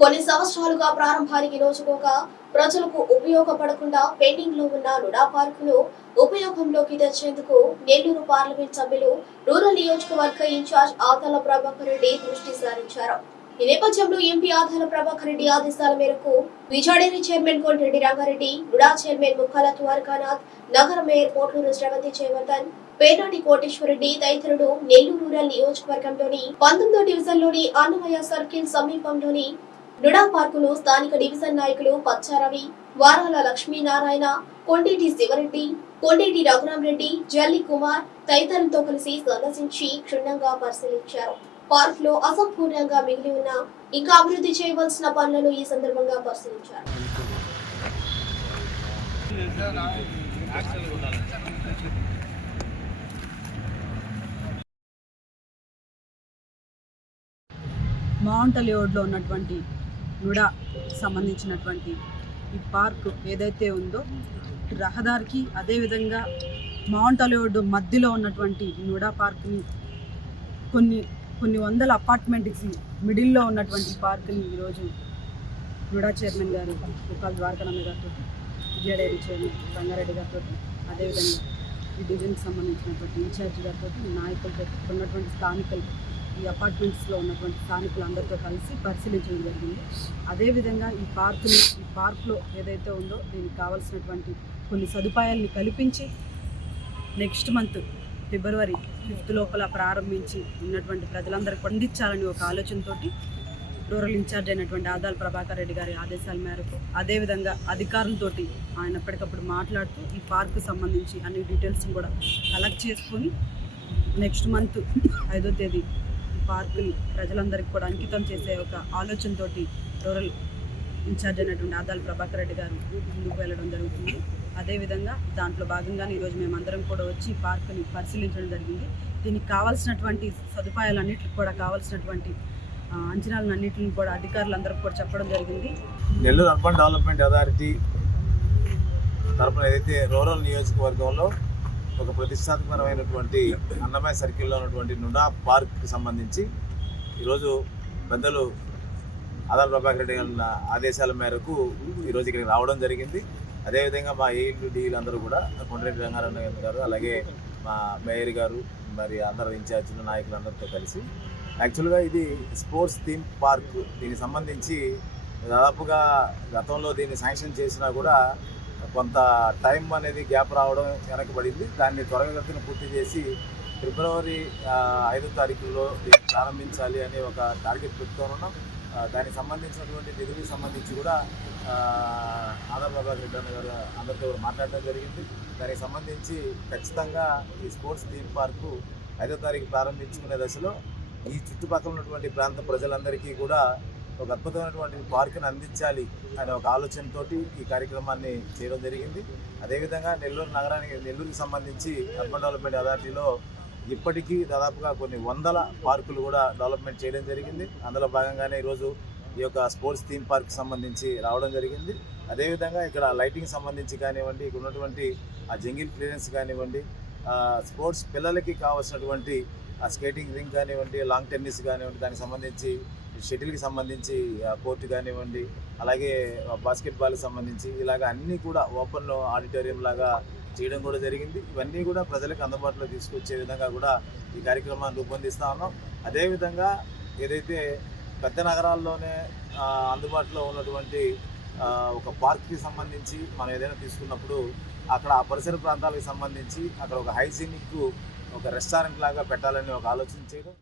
కొన్ని సంవత్సరాలుగా ప్రారంభానికి నోచుకోక ప్రజలకు ఉపయోగపడకుండా పెండింగ్లో ఉన్న నుడా పార్కును ఉపయోగంలోకి తెచ్చేందుకు నెల్లూరు పార్లమెంట్ సభ్యులు రూరల్ నియోజకవర్గ ఇన్ఛార్జ్ ఆదాల ప్రభాకర్ రెడ్డి దృష్టి సారించారు. ఈ నేపథ్యంలో ఎంపీ ఆదాల ప్రభాకర్ రెడ్డి ఆదేశాల మేరకు విజాడేరి చైర్మన్ కోటిరెడ్డి రంగారెడ్డి నుడా చైర్మన్ ముఖాల ద్వారకానాథ్ నగర మేయర్ పోట్లూరు శ్రవంతి జయవర్ధన్ పేనాటి కోటేశ్వరరెడ్డి తదితరులు నెల్లూరు రూరల్ నియోజకవర్గంలోని పంతొమ్మిదో డివిజన్లోని అన్నమయ్య సర్కిల్ సమీపంలోని నుడా పార్కులో స్థానిక డివిజన్ నాయకులు పచ్చారవి వారాల లక్ష్మీనారాయణ కొండేటి శివరెడ్డి కొండేటి రఘురామరెడ్డి జల్లి కుమార్ తదితరులతో కలిసి సందర్శించి క్షుణ్ణంగా పరిశీలించారు. పార్క్లో అసంపూర్ణంగా మిగిలి ఉన్న ఇంకా అభివృద్ధి చేయవలసిన పనులను ఈ సందర్భంగా పరిశీలించారు. మౌంట్ అలియోడ్లో ఉన్నటువంటి నుడా సంబంధించినటువంటి ఈ పార్క్ ఏదైతే ఉందో రహదారికి అదేవిధంగా మౌంట్ అలీవుడ్ మధ్యలో ఉన్నటువంటి నుడా పార్క్ని కొన్ని కొన్ని వందల అపార్ట్మెంట్కి మిడిల్లో ఉన్నటువంటి పార్క్ని ఈరోజు నుడా చైర్మన్ గారు కుకాల ద్వారకానమ్మ గారితో విజయడైరీ చైర్మన్ రంగారెడ్డి గారితో అదేవిధంగా ఈ డివిజన్కి సంబంధించినటువంటి ఇన్ఛార్జ్ గారితో నాయకులతో ఉన్నటువంటి స్థానికులు ఈ అపార్ట్మెంట్స్లో ఉన్నటువంటి స్థానికులందరితో కలిసి పరిశీలించడం జరిగింది. అదేవిధంగా ఈ పార్కుని ఈ పార్క్లో ఏదైతే ఉందో దీనికి కావాల్సినటువంటి కొన్ని సదుపాయాల్ని కల్పించి నెక్స్ట్ మంత్ ఫిబ్రవరి ఫిఫ్త్ లోపల ప్రారంభించి ఉన్నటువంటి ప్రజలందరికీ పండించాలని ఒక ఆలోచనతోటి రూరల్ ఇన్ఛార్జ్ అయినటువంటి ఆదాల్ ప్రభాకర్ రెడ్డి గారి ఆదేశాల మేరకు అదేవిధంగా అధికారులతోటి ఆయన ఎప్పటికప్పుడు మాట్లాడుతూ ఈ పార్కు సంబంధించి అన్ని డీటెయిల్స్ని కూడా కలెక్ట్ చేసుకొని నెక్స్ట్ మంత్ ఐదో తేదీ పార్కులు ప్రజలందరికీ కూడా అంకితం చేసే ఒక ఆలోచనతోటి రూరల్ ఇన్ఛార్జ్ అయినటువంటి ఆదాల్ ప్రభాకర్ రెడ్డి గారు ముందుకు వెళ్ళడం జరుగుతుంది. అదేవిధంగా దాంట్లో భాగంగానే ఈరోజు మేమందరం కూడా వచ్చి పార్కుని పరిశీలించడం జరిగింది. దీనికి కావాల్సినటువంటి సదుపాయాలన్నిటికి కూడా కావాల్సినటువంటి ఆ, అంచనాలన్నింటిని కూడా అధికారులందరికీ కూడా చెప్పడం జరిగింది. నెల్లూరు అర్బన్ డెవలప్మెంట్ అథారిటీ తరపున ఏదైతే రూరల్ నియోజకవర్గంలో ఒక ప్రతిష్టాత్మకమైనటువంటి అన్నమయ్య సర్కిల్లో ఉన్నటువంటి నుడా పార్క్కి సంబంధించి ఈరోజు పెద్దలు ఆదాల ప్రభాకర్ రెడ్డి గారి ఆదేశాల మేరకు ఈరోజు ఇక్కడికి రావడం జరిగింది. అదేవిధంగా మా ఏఈలు డీలు అందరూ కూడా కొండరెడ్డి రంగారాయణ గారు అలాగే మా మేయర్ గారు మరి అందరు ఇన్ఛార్జీలు నాయకులందరితో కలిసి యాక్చువల్గా ఇది స్పోర్ట్స్ థీమ్ పార్క్. దీనికి సంబంధించి దాదాపుగా గతంలో దీన్ని శాంక్షన్ చేసినా కూడా కొంత టైం అనేది గ్యాప్ రావడం వెనకబడింది. దాన్ని త్వరగతిని పూర్తి చేసి ఫిబ్రవరి ఐదో తారీఖులో ప్రారంభించాలి అనే ఒక టార్గెట్ పెట్టుకోనున్నాం దానికి సంబంధించినటువంటి నిధులకు సంబంధించి కూడా ఆ, రెడ్డి అన్న గారు అందరితో కూడా మాట్లాడడం జరిగింది. దానికి సంబంధించి ఖచ్చితంగా ఈ స్పోర్ట్స్ థీమ్ పార్కు ఐదో తారీఖు ప్రారంభించుకునే దశలో ఈ చుట్టుపక్కల ఉన్నటువంటి ప్రాంత ప్రజలందరికీ కూడా ఒక అద్భుతమైనటువంటి పార్కుని అందించాలి అనే ఒక ఆలోచనతోటి ఈ కార్యక్రమాన్ని చేయడం జరిగింది. అదేవిధంగా నెల్లూరు నగరానికి నెల్లూరుకి సంబంధించి అర్బన్ డెవలప్మెంట్ అథారిటీలో ఇప్పటికీ దాదాపుగా కొన్ని వందల పార్కులు కూడా డెవలప్మెంట్ చేయడం జరిగింది. అందులో భాగంగానే ఈరోజు ఈ యొక్క స్పోర్ట్స్ థీమ్ పార్క్ సంబంధించి రావడం జరిగింది. అదేవిధంగా ఇక్కడ లైటింగ్ సంబంధించి కానివ్వండి ఇక్కడ ఉన్నటువంటి ఆ జంగిల్ క్లియరెన్స్ కానివ్వండి స్పోర్ట్స్ పిల్లలకి కావాల్సినటువంటి ఆ స్కేటింగ్ రింగ్ కానివ్వండి లాంగ్ టెన్నిస్ కానివ్వండి దానికి సంబంధించి షటిల్కి సంబంధించి కోర్టు కానివ్వండి అలాగే బాస్కెట్బాల్కి సంబంధించి ఇలాగ అన్నీ కూడా ఓపెన్లో ఆడిటోరియం లాగా చేయడం కూడా జరిగింది. ఇవన్నీ కూడా ప్రజలకు అందుబాటులో తీసుకొచ్చే విధంగా కూడా ఈ కార్యక్రమాన్ని రూపొందిస్తూ ఉన్నాం. అదేవిధంగా ఏదైతే పెద్ద నగరాల్లోనే అందుబాటులో ఉన్నటువంటి ఒక పార్క్కి సంబంధించి మనం ఏదైనా తీసుకున్నప్పుడు అక్కడ ఆ పరిసర ప్రాంతాలకు సంబంధించి అక్కడ ఒక హైజీనిక్ ఒక రెస్టారెంట్ లాగా పెట్టాలని ఒక ఆలోచన చేయడం